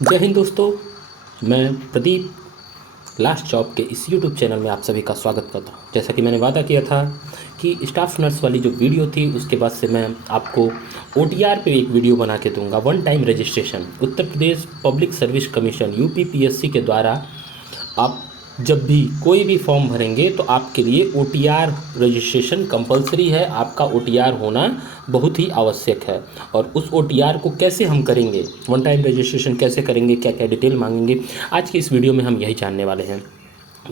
जय हिंद दोस्तों। मैं प्रदीप लास्ट जॉब के इस यूट्यूब चैनल में आप सभी का स्वागत करता हूं। जैसा कि मैंने वादा किया था कि स्टाफ नर्स वाली जो वीडियो थी उसके बाद से मैं आपको ओटीआर पे एक वीडियो बना के दूंगा। One time registration Uttar Pradesh public service commission UPPSC के द्वारा आप जब भी कोई भी फॉर्म भरेंगे तो आपके लिए ओटीआर रजिस्ट्रेशन कंपलसरी है। आपका ओटीआर होना बहुत ही आवश्यक है। और उस ओटीआर को कैसे हम करेंगे, वन टाइम रजिस्ट्रेशन कैसे करेंगे, क्या क्या डिटेल मांगेंगे, आज की इस वीडियो में हम यही जानने वाले हैं।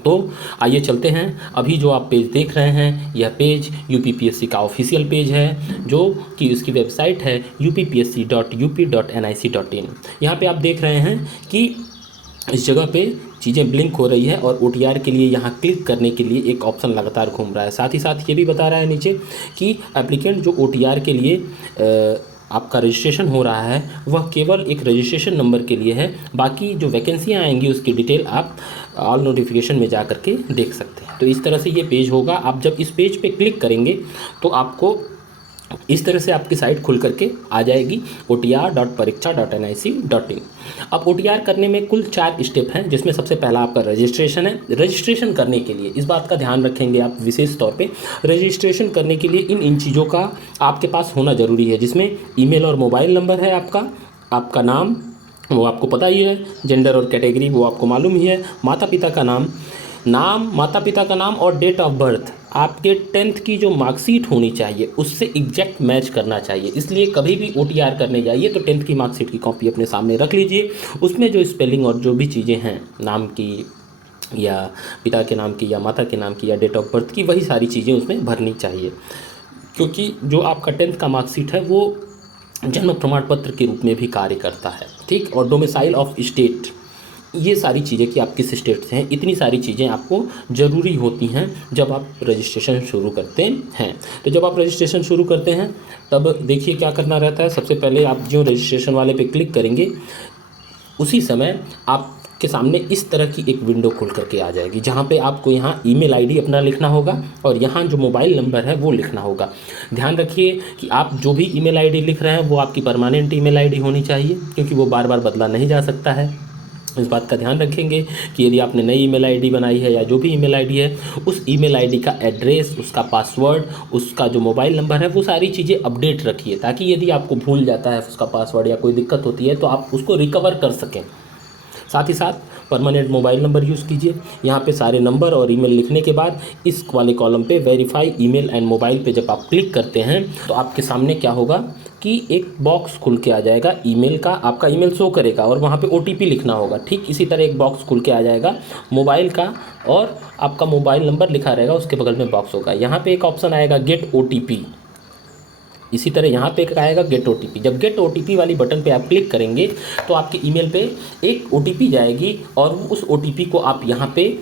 तो आइए चलते हैं। अभी जो आप पेज देख रहे हैं यह पेज यूपीपीएससी का ऑफिशियल पेज है, जो कि उसकी वेबसाइट है uppsc.up.nic.in। यहाँ पे आप देख रहे हैं कि इस जगह पे चीज़ें ब्लिंक हो रही है और ओटीआर के लिए यहाँ क्लिक करने के लिए एक ऑप्शन लगातार घूम रहा है। साथ ही साथ ये भी बता रहा है नीचे कि एप्लीकेंट जो ओटीआर के लिए आपका रजिस्ट्रेशन हो रहा है वह केवल एक रजिस्ट्रेशन नंबर के लिए है। बाकी जो वैकेंसियाँ आएंगी उसकी डिटेल आप ऑल नोटिफिकेशन में जा कर के देख सकते हैं। तो इस तरह से ये पेज होगा। आप जब इस पेज पे क्लिक करेंगे तो आपको इस तरह से आपकी साइट खुल करके आ जाएगी otr.pariksha.nic.in। अब ओटीआर करने में कुल 4 स्टेप हैं, जिसमें सबसे पहला आपका रजिस्ट्रेशन है। रजिस्ट्रेशन करने के लिए इस बात का ध्यान रखेंगे आप विशेष तौर पे, रजिस्ट्रेशन करने के लिए इन चीज़ों का आपके पास होना ज़रूरी है, जिसमें ईमेल और मोबाइल नंबर है, आपका नाम वो आपको पता ही है, जेंडर और कैटेगरी वो आपको मालूम ही है, माता पिता का नाम माता पिता का नाम और डेट ऑफ बर्थ आपके 10th की जो मार्कशीट होनी चाहिए उससे एग्जैक्ट मैच करना चाहिए। इसलिए कभी भी ओटीआर करने जाइए तो 10th की मार्कशीट की कॉपी अपने सामने रख लीजिए। उसमें जो स्पेलिंग और जो भी चीज़ें हैं नाम की या पिता के नाम की या माता के नाम की या डेट ऑफ बर्थ की, वही सारी चीज़ें उसमें भरनी चाहिए। क्योंकि जो आपका 10th का मार्कशीट है वो जन्म प्रमाण पत्र के रूप में भी कार्य करता है, ठीक। और डोमिसाइल ऑफ स्टेट, ये सारी चीज़ें कि आप किस स्टेट से हैं, इतनी सारी चीज़ें आपको ज़रूरी होती हैं जब आप रजिस्ट्रेशन शुरू करते हैं। तो जब आप रजिस्ट्रेशन शुरू करते हैं तब देखिए क्या करना रहता है। सबसे पहले आप जो रजिस्ट्रेशन वाले पे क्लिक करेंगे उसी समय आपके सामने इस तरह की एक विंडो खुल करके आ जाएगी, जहाँ पे आपको यहाँ ईमेल आईडी अपना लिखना होगा और यहाँ जो मोबाइल नंबर है वो लिखना होगा। ध्यान रखिए कि आप जो भी ईमेल आईडी लिख रहे हैं वो आपकी परमानेंट ईमेल आईडी होनी चाहिए, क्योंकि वो बार बार बदला नहीं जा सकता है। इस बात का ध्यान रखेंगे कि यदि आपने नई ईमेल आईडी बनाई है या जो भी ईमेल आईडी है, उस ईमेल आईडी का एड्रेस, उसका पासवर्ड, उसका जो मोबाइल नंबर है, वो सारी चीज़ें अपडेट रखिए, ताकि यदि आपको भूल जाता है उसका पासवर्ड या कोई दिक्कत होती है तो आप उसको रिकवर कर सकें। साथ ही साथ परमानेंट मोबाइल नंबर यूज़ कीजिए। यहाँ पे सारे नंबर और ईमेल लिखने के बाद इस वाले कॉलम पे वेरीफाई ईमेल एंड मोबाइल पे जब आप क्लिक करते हैं तो आपके सामने क्या होगा कि एक बॉक्स खुल के आ जाएगा ईमेल का। आपका ईमेल शो करेगा और वहाँ पे ओटीपी लिखना होगा। ठीक इसी तरह एक बॉक्स खुल के आ जाएगा मोबाइल का, और आपका मोबाइल नंबर लिखा रहेगा, उसके बगल में बॉक्स होगा। यहाँ पे एक ऑप्शन आएगा गेट ओटीपी। इसी तरह यहाँ पे एक आएगा गेट ओटीपी। जब गेट ओटीपी वाली बटन पे आप क्लिक करेंगे तो आपके ईमेल पे एक ओटीपी जाएगी और उस ओटीपी को आप यहाँ पे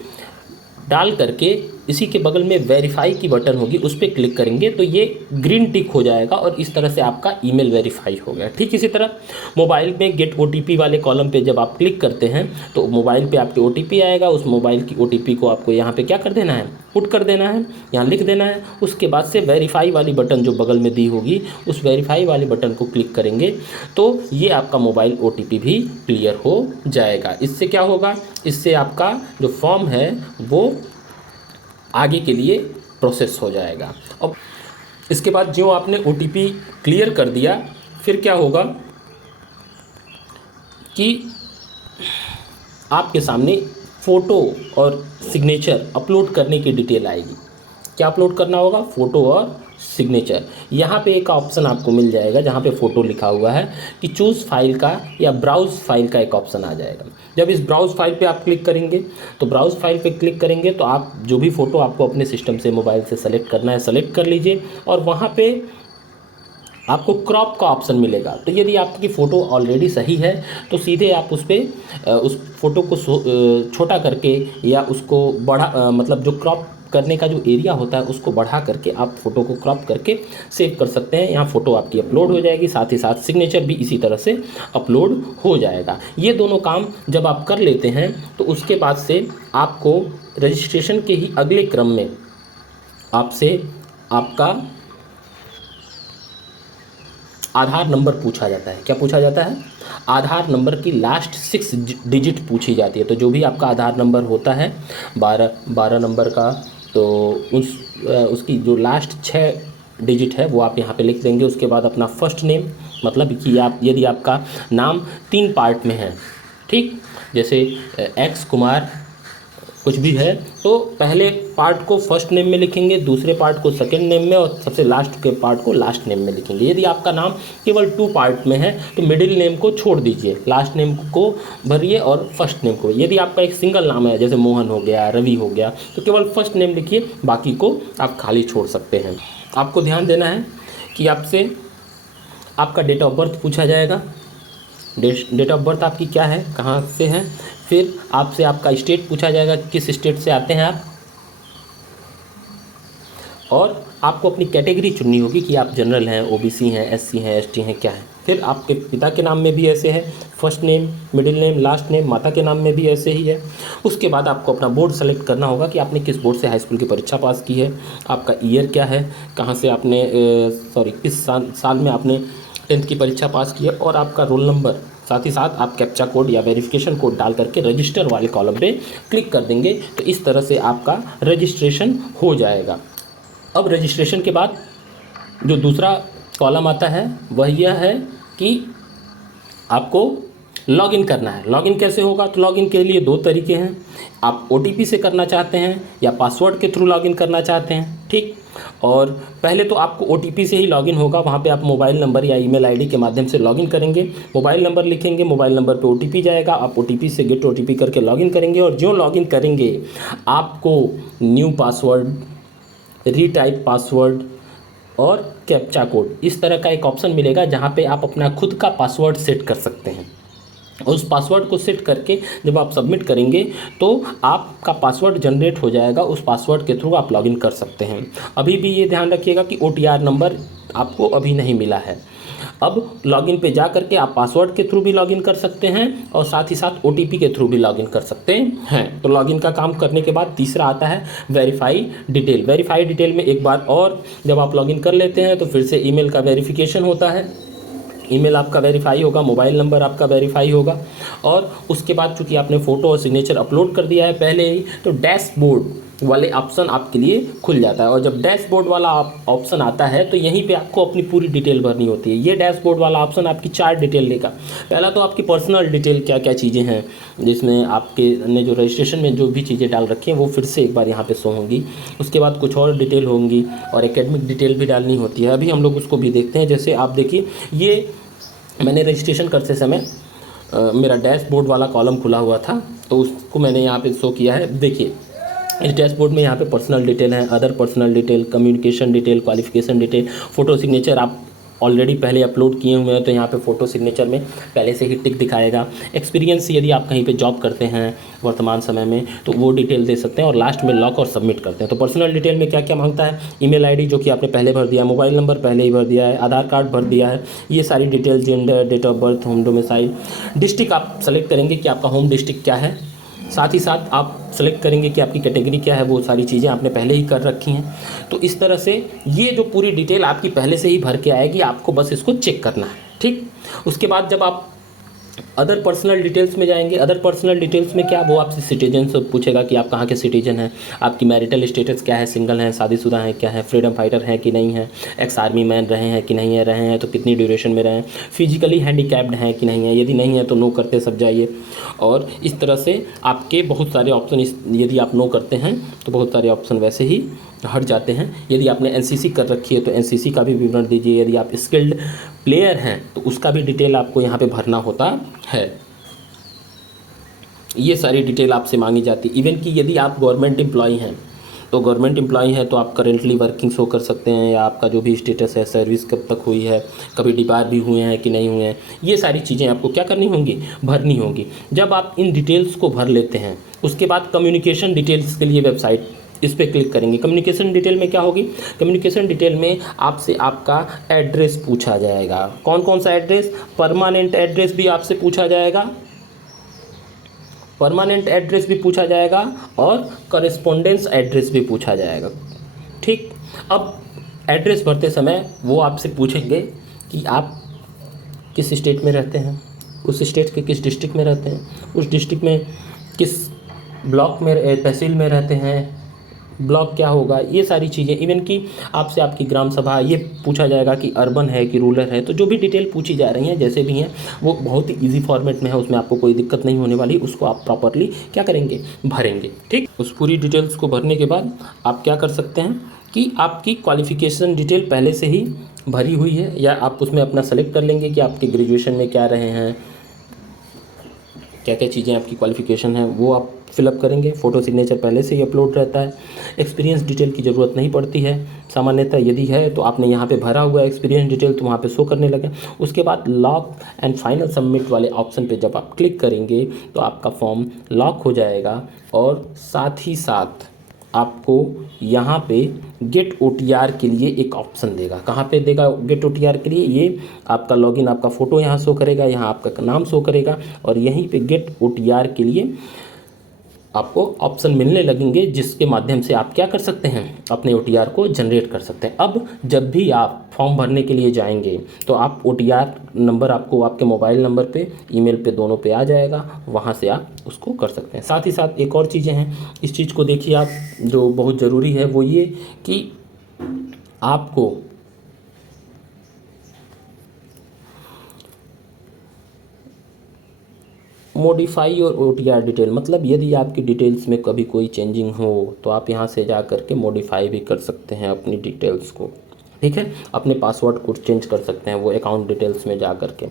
डाल करके इसी के बगल में वेरीफाई की बटन होगी, उस पर क्लिक करेंगे तो ये ग्रीन टिक हो जाएगा और इस तरह से आपका ईमेल वेरीफाई हो गया। ठीक इसी तरह मोबाइल में गेट ओटीपी वाले कॉलम पे जब आप क्लिक करते हैं तो मोबाइल पे आपके ओटीपी आएगा। उस मोबाइल की ओटीपी को आपको यहाँ पे क्या कर देना है, पुट कर देना है, यहाँ लिख देना है। उसके बाद से वेरीफाई वाली बटन जो बगल में दी होगी उस वेरीफाई वाली बटन को क्लिक करेंगे तो ये आपका मोबाइल ओटीपी भी क्लियर हो जाएगा। इससे क्या होगा, इससे आपका जो फॉर्म है वो आगे के लिए प्रोसेस हो जाएगा। अब इसके बाद जो आपने ओटीपी क्लियर कर दिया, फिर क्या होगा कि आपके सामने फ़ोटो और सिग्नेचर अपलोड करने की डिटेल आएगी। क्या अपलोड करना होगा, फ़ोटो और सिग्नेचर। यहाँ पे एक ऑप्शन आपको मिल जाएगा जहाँ पे फ़ोटो लिखा हुआ है कि चूज़ फाइल का या ब्राउज़ फाइल का एक ऑप्शन आ जाएगा। जब इस ब्राउज़ फाइल पे आप क्लिक करेंगे तो ब्राउज़ फाइल पे क्लिक करेंगे तो आप जो भी फ़ोटो आपको अपने सिस्टम से मोबाइल से सेलेक्ट करना है सेलेक्ट कर लीजिए और वहाँ पे आपको क्रॉप का ऑप्शन मिलेगा। तो यदि आपकी फ़ोटो ऑलरेडी सही है तो सीधे आप उस पर उस फ़ोटो को छोटा करके या उसको बड़ा मतलब जो क्रॉप करने का जो एरिया होता है उसको बढ़ा करके आप फ़ोटो को क्रॉप करके सेव कर सकते हैं। यहाँ फ़ोटो आपकी अपलोड हो जाएगी, साथ ही साथ सिग्नेचर भी इसी तरह से अपलोड हो जाएगा। ये दोनों काम जब आप कर लेते हैं तो उसके बाद से आपको रजिस्ट्रेशन के ही अगले क्रम में आपसे आपका आधार नंबर पूछा जाता है। क्या पूछा जाता है? आधार नंबर की लास्ट 6 डिजिट पूछी जाती है। तो जो भी आपका आधार नंबर होता है 12 नंबर का, तो उसकी जो लास्ट 6 डिजिट है वो आप यहाँ पे लिख देंगे। उसके बाद अपना फर्स्ट नेम, मतलब कि आप यदि आपका नाम 3 पार्ट में है, ठीक, जैसे एक्स कुमार कुछ भी है, तो पहले पार्ट को फर्स्ट नेम में लिखेंगे, दूसरे पार्ट को सेकंड नेम में, और सबसे लास्ट के पार्ट को लास्ट नेम में लिखेंगे। यदि आपका नाम केवल 2 पार्ट में है तो मिडिल नेम को छोड़ दीजिए, लास्ट नेम को भरिए और फर्स्ट नेम को। यदि आपका एक सिंगल नाम है, जैसे मोहन हो गया, रवि हो गया, तो केवल फर्स्ट नेम लिखिए, बाकी को आप खाली छोड़ सकते हैं। आपको ध्यान देना है कि आपसे आपका डेट ऑफ बर्थ पूछा जाएगा। डेट ऑफ बर्थ आपकी क्या है, कहाँ से है। फिर आपसे आपका स्टेट पूछा जाएगा, किस स्टेट से आते हैं आप, और आपको अपनी कैटेगरी चुननी होगी कि आप जनरल हैं, ओबीसी हैं, एससी हैं, एसटी हैं, क्या है। फिर आपके पिता के नाम में भी ऐसे है, first name, middle name, last name. माता के नाम में भी ऐसे ही है। उसके बाद आपको अपना बोर्ड सेलेक्ट करना होगा कि आपने किस बोर्ड से हाई स्कूल की परीक्षा पास की है, आपका ईयर क्या है, कहाँ से आपने किस साल में आपने 10th की परीक्षा पास की है, और आपका रोल नंबर। साथ ही साथ आप कैप्चा कोड या वेरिफिकेशन कोड डाल करके रजिस्टर वाले कॉलम पे क्लिक कर देंगे। तो इस तरह से आपका रजिस्ट्रेशन हो जाएगा। अब रजिस्ट्रेशन के बाद जो दूसरा कॉलम आता है वह यह है कि आपको लॉगिन करना है। लॉगिन कैसे होगा? तो लॉगिन के लिए 2 तरीके हैं। आप OTP से करना चाहते हैं या पासवर्ड के थ्रू लॉगिन करना चाहते हैं, ठीक। और पहले तो आपको OTP से ही लॉगिन होगा। वहाँ पे आप मोबाइल नंबर या ईमेल आईडी के माध्यम से लॉगिन करेंगे। मोबाइल नंबर लिखेंगे, मोबाइल नंबर पे OTP जाएगा, आप OTP से गेट OTP करके लॉगिन करेंगे। और जो लॉगिन करेंगे आपको न्यू पासवर्ड, रीटाइप पासवर्ड और कैप्चा कोड, इस तरह का एक ऑप्शन मिलेगा जहाँ पे आप अपना खुद का पासवर्ड सेट कर सकते हैं। उस पासवर्ड को सेट करके जब आप सबमिट करेंगे तो आपका पासवर्ड जनरेट हो जाएगा। उस पासवर्ड के थ्रू आप लॉगिन कर सकते हैं। अभी भी ये ध्यान रखिएगा कि OTR नंबर आपको अभी नहीं मिला है। अब लॉगिन पे जा करके आप पासवर्ड के थ्रू भी लॉगिन कर सकते हैं और साथ ही साथ OTP के थ्रू भी लॉगिन कर सकते हैं। तो लॉगिन का काम करने के बाद तीसरा आता है वेरीफाई डिटेल। वेरीफाई डिटेल में एक बार और जब आप लॉगिन कर लेते हैं तो फिर से ईमेल का वेरिफिकेशन होता है। ईमेल आपका वेरीफाई होगा, मोबाइल नंबर आपका वेरीफाई होगा, और उसके बाद चूंकि आपने फ़ोटो और सिग्नेचर अपलोड कर दिया है पहले ही, तो डैशबोर्ड वाले ऑप्शन आपके लिए खुल जाता है। और जब डैशबोर्ड वाला ऑप्शन आता है तो यहीं पे आपको अपनी पूरी डिटेल भरनी होती है। ये डैशबोर्ड वाला ऑप्शन आपकी 4 डिटेल लेगा। पहला तो आपकी पर्सनल डिटेल, क्या क्या चीज़ें हैं जिसमें आपके ने जो रजिस्ट्रेशन में जो भी चीज़ें डाल रखी हैं वो फिर से एक बार यहाँ पे शो होंगी। उसके बाद कुछ और डिटेल होंगी और एकेडमिक डिटेल भी डालनी होती है। अभी हम लोग उसको भी देखते हैं। जैसे आप देखिए, ये मैंने रजिस्ट्रेशन करते समय मेरा डैशबोर्ड वाला कॉलम खुला हुआ था, तो उसको मैंने यहाँ पे शो किया है। देखिए, इस डैशबोर्ड में यहाँ पे पर्सनल डिटेल है, other personal detail, communication detail, qualification detail, photo signature आप ऑलरेडी पहले अपलोड किए हुए हैं तो यहाँ पे फ़ोटो सिग्नेचर में पहले से ही टिक दिखाएगा। एक्सपीरियंस, यदि आप कहीं पे जॉब करते हैं वर्तमान समय में तो वो डिटेल दे सकते हैं। और लास्ट में लॉक और सबमिट करते हैं। तो पर्सनल डिटेल में क्या क्या मांगता है? ईमेल आईडी जो कि आपने पहले भर दिया, मोबाइल नंबर पहले ही भर दिया है, आधार कार्ड भर दिया है, ये सारी detail, gender, date of birth, home domicile, district आप सेलेक्ट करेंगे कि आपका होम डिस्ट्रिक्ट क्या है। साथ ही साथ आप सेलेक्ट करेंगे कि आपकी कैटेगरी क्या है। वो सारी चीज़ें आपने पहले ही कर रखी हैं। तो इस तरह से ये जो पूरी डिटेल आपकी पहले से ही भर के आएगी, आपको बस इसको चेक करना है, ठीक। उसके बाद जब आप अदर पर्सनल डिटेल्स में जाएंगे, अदर पर्सनल डिटेल्स में क्या, वो आपसे सिटीजन से पूछेगा कि आप कहाँ के सिटीजन हैं, आपकी मैरिटल स्टेटस क्या है, सिंगल हैं, शादीशुदा हैं, क्या है, फ्रीडम फाइटर हैं कि नहीं है, एक्स आर्मी मैन रहे हैं कि नहीं है, रहे हैं तो कितनी ड्यूरेशन में रहे हैं, फिजिकली हैंडीकैप्ड हैं कि नहीं है, यदि नहीं है तो नो करते सब जाइए। और इस तरह से आपके बहुत सारे ऑप्शन, यदि आप नो करते हैं तो बहुत सारे ऑप्शन वैसे ही हट जाते हैं। यदि आपने NCC कर रखी है तो NCC का भी विवरण दीजिए। यदि आप स्किल्ड प्लेयर हैं तो उसका भी डिटेल आपको यहाँ पे भरना होता है। ये सारी डिटेल आपसे मांगी जाती है। इवन कि यदि आप गवर्नमेंट एम्प्लॉई हैं तो गवर्नमेंट एम्प्लॉई हैं तो आप करेंटली वर्किंग शो कर सकते हैं, या आपका जो भी स्टेटस है, सर्विस कब तक हुई है, कभी डिपार भी हुए हैं कि नहीं हुए हैं, ये सारी चीज़ें आपको क्या करनी होंगी, भरनी होंगी। जब आप इन डिटेल्स को भर लेते हैं उसके बाद कम्युनिकेशन डिटेल्स के लिए वेबसाइट, इस पर क्लिक करेंगे। कम्युनिकेशन डिटेल में क्या होगी? कम्युनिकेशन डिटेल में आपसे आपका एड्रेस पूछा जाएगा। कौन कौन सा एड्रेस? परमानेंट एड्रेस भी आपसे पूछा जाएगा, परमानेंट एड्रेस भी पूछा जाएगा और कॉरेस्पॉन्डेंस एड्रेस भी पूछा जाएगा, ठीक। अब एड्रेस भरते समय वो आपसे पूछेंगे कि आप किस स्टेट में रहते हैं, उस स्टेट के किस डिस्ट्रिक्ट में रहते हैं, उस डिस्ट्रिक्ट में किस ब्लॉक में तहसील में रहते हैं, ब्लॉक क्या होगा, ये सारी चीज़ें। इवन कि आपसे आपकी ग्राम सभा ये पूछा जाएगा कि अर्बन है कि रूरल है। तो जो भी डिटेल पूछी जा रही हैं जैसे भी हैं वो बहुत ही ईजी फॉर्मेट में है, उसमें आपको कोई दिक्कत नहीं होने वाली। उसको आप प्रॉपरली क्या करेंगे, भरेंगे। ठीक, उस पूरी डिटेल्स को भरने के बाद आप क्या कर सकते हैं कि आपकी क्वालिफ़िकेशन डिटेल पहले से ही भरी हुई है, या आप उसमें अपना सेलेक्ट कर लेंगे कि आपके ग्रेजुएशन में क्या रहे हैं, क्या क्या चीज़ें आपकी क्वालिफ़िकेशन है वो आप फिलअप करेंगे। फ़ोटो सिग्नेचर पहले से ही अपलोड रहता है। एक्सपीरियंस डिटेल की ज़रूरत नहीं पड़ती है सामान्यतः, यदि है तो आपने यहाँ पे भरा हुआ एक्सपीरियंस डिटेल तो वहाँ पे शो करने लगे। उसके बाद लॉक एंड फाइनल सबमिट वाले ऑप्शन पे जब आप क्लिक करेंगे तो आपका फॉर्म लॉक हो जाएगा, और साथ ही साथ आपको यहाँ पे गेट OTR के लिए एक ऑप्शन देगा। कहाँ पे देगा गेट OTR के लिए, ये आपका लॉगिन, आपका फ़ोटो यहाँ शो करेगा, यहाँ आपका नाम शो करेगा, और यहीं पे गेट OTR के लिए आपको ऑप्शन मिलने लगेंगे, जिसके माध्यम से आप क्या कर सकते हैं, अपने OTR को जनरेट कर सकते हैं। अब जब भी आप फॉर्म भरने के लिए जाएंगे तो आप OTR नंबर आपको आपके मोबाइल नंबर पे, ईमेल पे, दोनों पे आ जाएगा, वहाँ से आप उसको कर सकते हैं। साथ ही साथ एक और चीज़ें हैं, इस चीज़ को देखिए आप, जो बहुत ज़रूरी है वो ये कि आपको मॉडिफाई और OTR डिटेल, मतलब यदि आपकी डिटेल्स में कभी कोई चेंजिंग हो तो आप यहाँ से जा कर के मॉडिफाई भी कर सकते हैं अपनी डिटेल्स को। ठीक है, अपने पासवर्ड को चेंज कर सकते हैं वो अकाउंट डिटेल्स में जा कर के।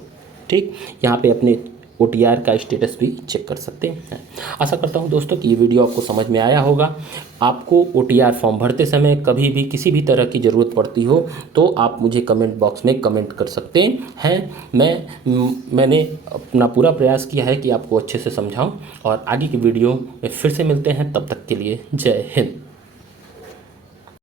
ठीक, यहाँ पे अपने OTR का स्टेटस भी चेक कर सकते हैं। आशा करता हूँ दोस्तों कि ये वीडियो आपको समझ में आया होगा। आपको OTR फॉर्म भरते समय कभी भी किसी भी तरह की ज़रूरत पड़ती हो तो आप मुझे कमेंट बॉक्स में कमेंट कर सकते हैं। मैंने अपना पूरा प्रयास किया है कि आपको अच्छे से समझाऊं, और आगे की वीडियो में फिर से मिलते हैं। तब तक के लिए जय हिंद।